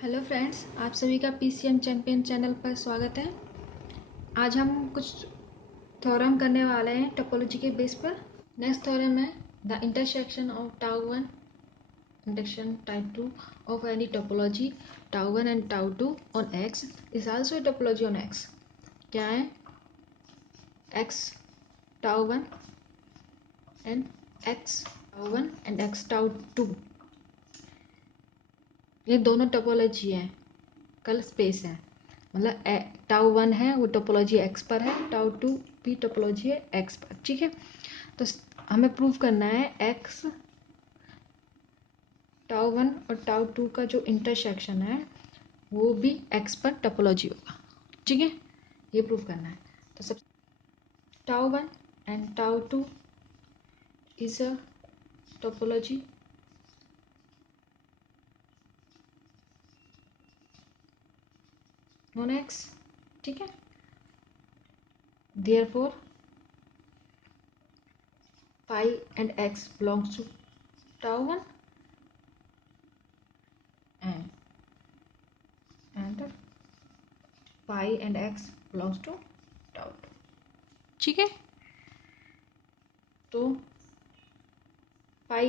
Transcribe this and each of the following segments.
Hello friends, आप सभी का पीसीएम चैंपियन चैनल पर स्वागत है। आज हम कुछ थ्योरम करने वाले हैं टोपोलॉजी के बेस पर। नेक्स्ट थ्योरम है the intersection of tau one intersection type 2 of any topology tau one and tau two on X is also a topology on X. क्या है? X tau one and X tau one and X tau two, ये दोनों topology है, कल space है। मतलब tau one है वो टोपोलॉजी एक्स पर है, टाउ टू भी टोपोलॉजी है एक्स पर। ठीक है, तो हमें प्रूव करना है एक्स टाउ वन और टाउ टू का जो इंटरसेक्शन है वो भी एक्स पर टोपोलॉजी होगा। ठीक है, ये प्रूव करना है। तो सब tau one and tau two is a topology on x. ठीक है, therefore phi and x belongs to tau 1 and phi and x belongs to tau 2। ठीक है, तो phi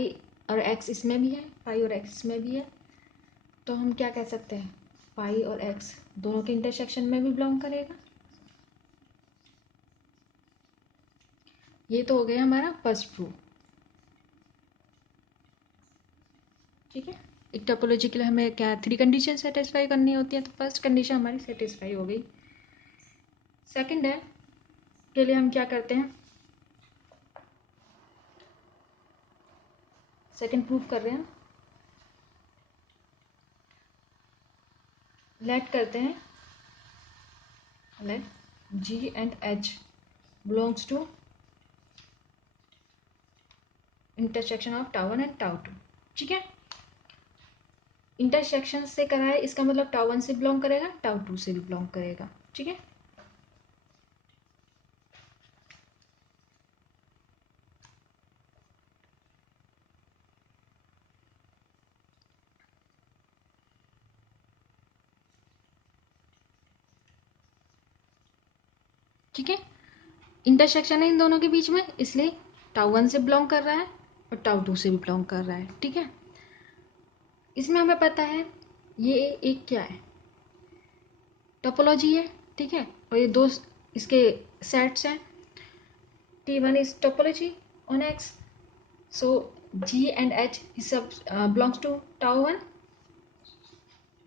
और x इसमें भी है, phi और x इसमें भी है, तो हम क्या कह सकते हैं? phi और x दोनों के इंटरसेक्शन में भी बिलोंग करेगा। ये तो हो गया हमारा फर्स्ट प्रूफ। ठीक है, एक टोपोलॉजी के लिए हमें क्या 3 कंडीशन सेटिस्फाई करनी होती है, तो फर्स्ट कंडीशन हमारी सेटिस्फाई हो गई। सेकंड है के लिए हम क्या करते हैं? सेकंड प्रूफ कर रहे हैं, लेट करते हैं, let G and H belongs to intersection of tau one and tau two. ठीक है, इंटरसेक्शन से करा है, इसका मतलब टाउ वन से बिलोंग करेगा, टाउ टू से भी बिलोंग करेगा। ठीक है, ठीक है, इंटरसेक्शन है इन दोनों के बीच में, इसलिए टाउ वन से बिलोंग कर रहा है और टाउ टू से भी बिलोंग कर रहा है। ठीक है, इसमें हमें पता है ये एक क्या है, टोपोलॉजी है। ठीक है, और ये दो इसके सेट्स हैं, T1 is topology on X, so G and H is belongs to tau 1,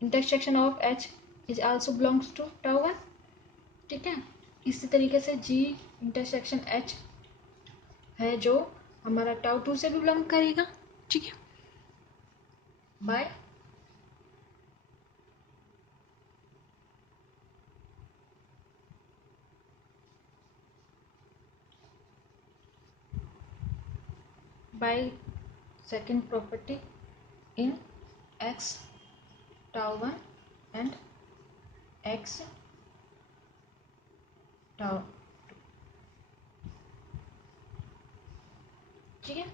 intersection of H is also belongs to tau 1। ठीक है, इसी तरीके से G इंटरसेक्शन H है जो हमारा टाउ टू से भी बिलोंग करेगा। ठीक है, by by second property in X tau 1 and X tau. ठीक है,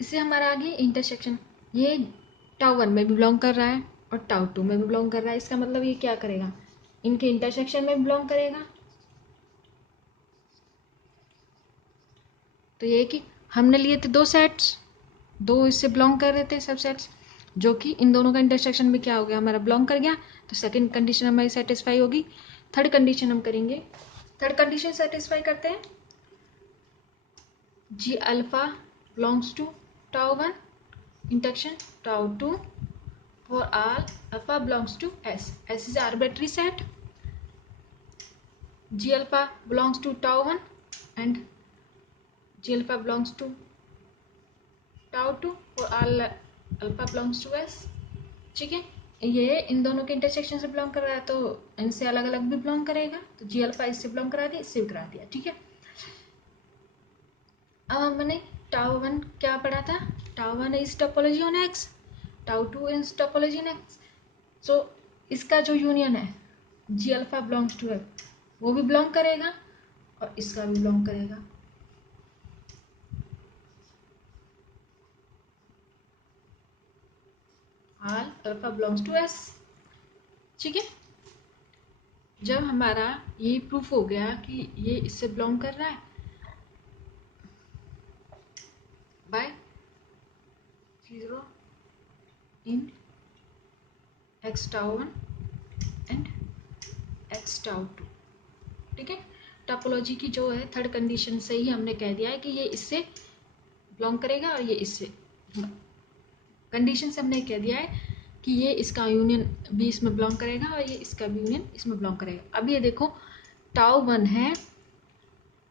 इससे हमारा आगे इंटरसेक्शन, ये टाउ वन में भी बिलोंग कर रहा है और टाउ टू में भी बिलोंग कर रहा है। इसका मतलब ये क्या करेगा? इनके इंटरसेक्शन में बिलोंग करेगा। तो ये कि हमने लिए थे दो सेट्स, दो इससे बिलोंग कर रहे थे सबसेट्स, जो कि इन दोनों का इंटरसेक्शन में क्या हो गया? हमारा बिलोंग कर गया। तो सेकंड कंडीशन हमारी सेटिस्फाई होगी। थर्ड कंडीशन हम करेंगे, थर्ड कंडीशन सेटिस्फाई करते हैं, G alpha belongs to tau one intersection tau two for all alpha belongs to S. S is arbitrary set. G alpha belongs to tau 1 and G alpha belongs to tau 2 for all alpha belongs to S। ठीक है, ये इन दोनों के intersection से belong कर रहा है, तो इनसे अलग अलग भी बिलोंग करेगा। तो जी अल्फा इससे बिलोंग करा दिया, इससे भी करा दिया। ठीक है, अब हमने टाउ वन क्या पढ़ा था? Tau one is topology on X, tau two is topology on X. So इसका जो यूनियन है G alpha belongs to X, वो भी बिलोंग करेगा और इसका भी बिलोंग करेगा। All alpha belongs to S. ठीक है, जब हमारा ये प्रूफ हो गया कि ये इससे बिलोंग कर रहा है by 0 in X tau 1 and X tau 2। ठीक है, टोपोलॉजी की जो है थर्ड कंडीशन से ही हमने कह दिया है कि ये इससे बिलोंग करेगा और ये इससे, कंडीशन से हमने कह दिया है कि ये इसका यूनियन भी इसमें बिलोंग करेगा और ये इसका भी यूनियन इसमें बिलोंग करेगा। अब ये देखो टाउ 1 है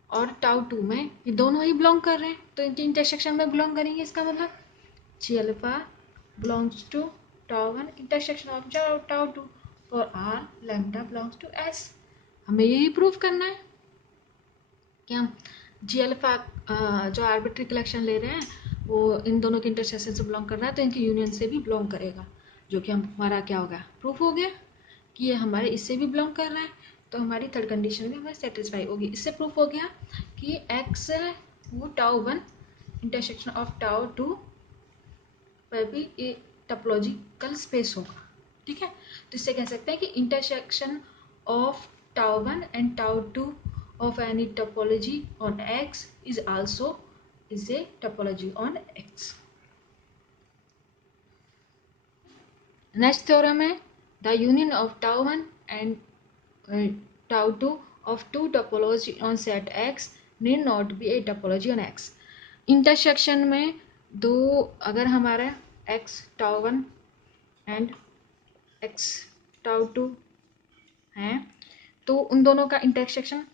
और टाउ 2 में ये दोनों ही बिलोंग कर रहे हैं, तो इनके इंटरसेक्शन में बिलोंग करेंगे। इसका मतलब G alpha belongs to tau 1 intersection of tau 2 for R lambda belongs to S. हमें यही प्रूफ करना है कि हम जी अल्फा जो आर्बिट्री कलेक्शन ले रहे हैं वो इन दोनों के इंटरसेक्शन से बिलोंग कर रहा है, तो इनकी यूनियन से भी बिलोंग करेगा, जो कि हमारा क्या होगा, प्रूफ हो गया कि ये हमारे इससे भी बिलोंग कर रहा है, तो हमारी थर्ड कंडीशन भी हमारी सेटिस्फाई होगी। इससे प्रूफ हो गया कि एक्स वो टाउ 1 इंटरसेक्शन ऑफ टाउ 2 पर भी ये टोपोलॉजिकल स्पेस होगा। ठीक है, तो इससे कह सकते हैं कि intersection of tau 1 and tau 2 of any topology on X is also is a topology on X. Next theorem है the union of tau 1 and tau 2 of two topology on set X need not be a topology on X. Intersection में दो, अगर हमारा X tau 1 and X tau 2 है तो उन दोनों का इंटरसेक्शन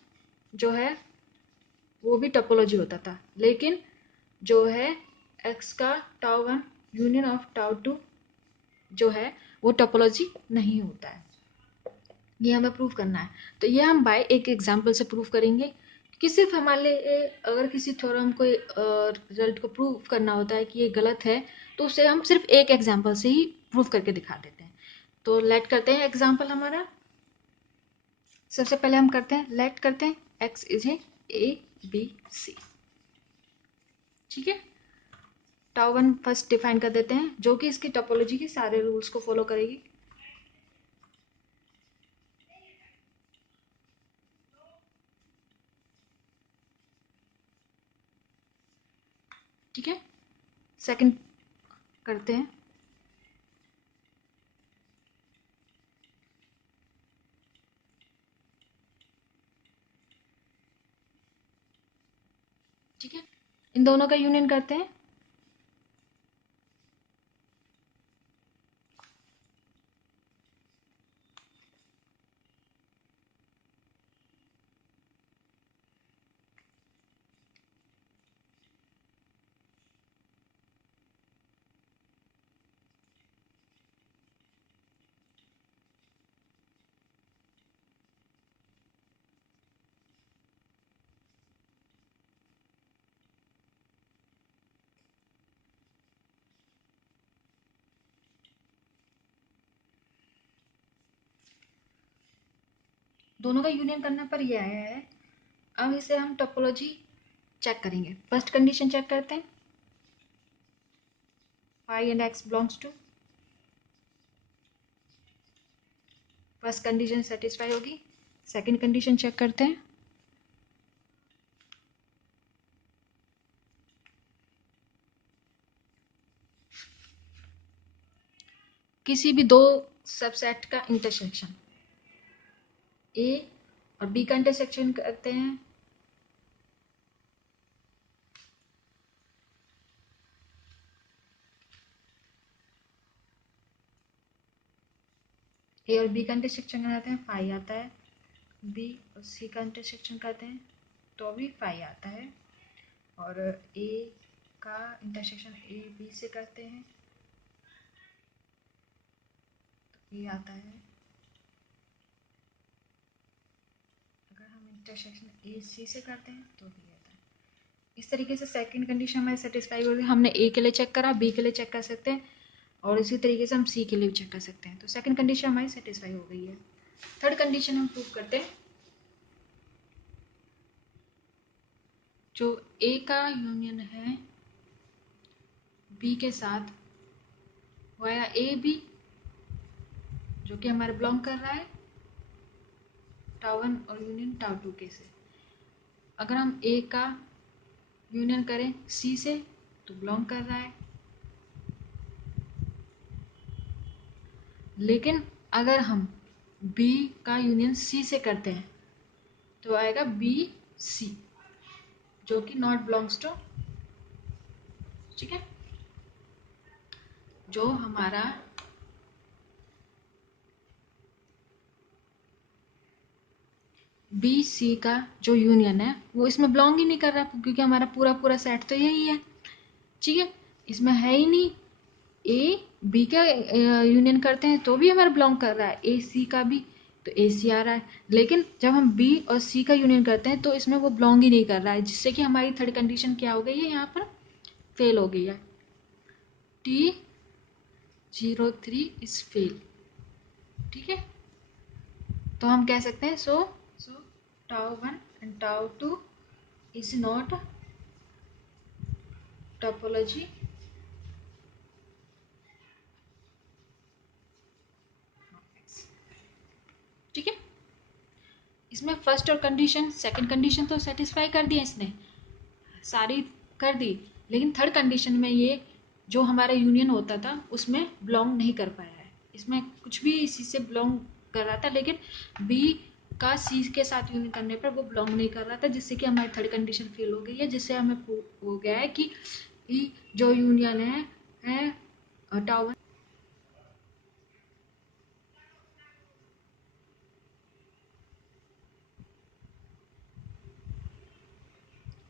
जो है वो भी टोपोलॉजी होता था, लेकिन जो है एक्स का टाउ 1 यूनियन ऑफ टाउ 2 जो है वो टोपोलॉजी नहीं होता है। ये हमें प्रूव करना है, तो ये हम बाय एक एग्जांपल से प्रूव करेंगे कि सिर्फ हमारे लिए अगर किसी थ्योरम को रिजल्ट को प्रूव करना होता है कि ये गलत है तो उसे हम सिर्फ एक एग्जांपल से ही प्रूव करके दिखा देते हैं। तो लेट करते हैं एग्जांपल हमारा, सबसे पहले हम करते हैं लेट करते हैं X is A B C. ठीक है, टाउ 1 फर्स्ट डिफाइन कर देते हैं जो कि इसकी टोपोलॉजी के सारे रूल्स को फॉलो करेगी। ठीक है, सेकंड करते हैं ठीक है, इन दोनों का यूनियन करते हैं। दोनों का यूनियन करने पर ये आया है। अब इसे हम टोपोलॉजी चेक करेंगे। फर्स्ट कंडीशन चेक करते हैं, phi and X belongs to, first condition satisfy होगी। सेकंड कंडीशन चेक करते हैं, किसी भी दो सबसेट का इंटरसेक्शन ए और बी का इंटरसेक्शन करते हैं, ए और बी का इंटरसेक्शन कराते हैं फाई आता है, बी और सी का इंटरसेक्शन करते हैं तो भी फाई आता है, और ए का इंटरसेक्शन ए बी से करते हैं तो ए आता है। अगर हम इंटरसेक्शन ए सी से करते हैं तो बी आता है। इस तरीके से सेकंड कंडीशन हमारी सेटिस्फाई हो गई। हमने ए के लिए चेक करा, बी के लिए चेक कर सकते हैं और इसी तरीके से हम सी के लिए भी चेक कर सकते हैं। तो सेकंड कंडीशन हमारी सेटिस्फाई हो गई है। थर्ड कंडीशन हम प्रूव करते हैं, जो ए का यूनियन है बी के साथ वो आएगा ए बी, जो कि हमारे बिलोंग कर रहा है टाउ 1 और यूनियन टाउ 2 के से। अगर हम ए का यूनियन करें सी से तो बिलोंग कर रहा है, लेकिन अगर हम बी का यूनियन सी से करते हैं तो आएगा बी सी, जो कि नॉट बिलोंग्स टू, ठीक है। जो हमारा बी सी का जो यूनियन है वो इसमें बिलोंग ही नहीं कर रहा, क्योंकि हमारा पूरा पूरा सेट तो यही है, ठीक है। इसमें है ही नहीं, ए बी का यूनियन करते हैं तो भी हमारा बिलोंग कर रहा है, ए सी का भी तो ए सी आ रहा है, लेकिन जब हम बी और सी का यूनियन करते हैं तो इसमें वो बिलोंग ही नहीं कर रहा है, जिससे कि हमारी थर्ड कंडीशन क्या हो गई है, यहाँ पर फेल हो गई है। T03 इज फेल, ठीक है। तो हम कह सकते हैं सो tau 1 and tau 2 is not topology ठीक है। इसमें फर्स्ट और कंडीशन सेकंड कंडीशन तो सेटिस्फाई कर दिया इसने, सारी कर दी, लेकिन थर्ड कंडीशन में ये जो हमारा यूनियन होता था उसमें बिलोंग नहीं कर पाया है। इसमें कुछ भी इसी से बिलोंग कर रहा था, लेकिन बी का सी के साथ यूनियन करने पर वो बिलोंग नहीं कर रहा था, जिससे कि हमारी थर्ड कंडीशन फेल हो गई है, जिससे हमें हो गया है कि जो यूनियन है टाउ 1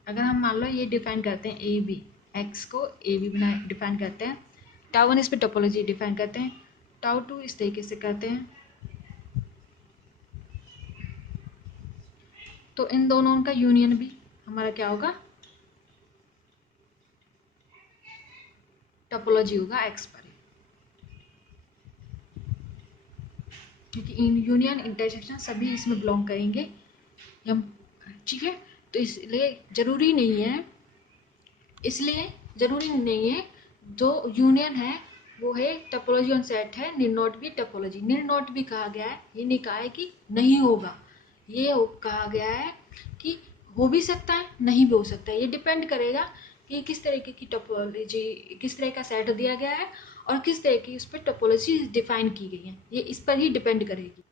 अगर हम मान लो ये डिफाइन करते हैं ए बी, एक्स को ए बी बना डिफाइन करते हैं, टाउ 1 इस पे टोपोलॉजी डिफाइन करते हैं, टाउ 2 इस तरीके से करते हैं, तो इन दोनों का यूनियन भी हमारा क्या होगा, टोपोलॉजी होगा एक्स पर, क्योंकि इन यूनियन इंटरसेक्शन सभी इसमें बिलोंग करेंगे हम, ठीक है। तो इसलिए जरूरी नहीं है जो यूनियन है वो है टोपोलॉजी ऑन सेट है, need not be topology. Need not भी कहा गया है, ये नहीं कहा है कि नहीं होगा, ये कहा गया है कि हो भी सकता है नहीं भी हो सकता है, ये डिपेंड करेगा कि किस तरीके की टोपोलॉजी, किस तरह का सेट दिया गया है और किस तरह की उस पर टोपोलॉजी डिफाइन की गई है, ये इस पर ही डिपेंड करेगी।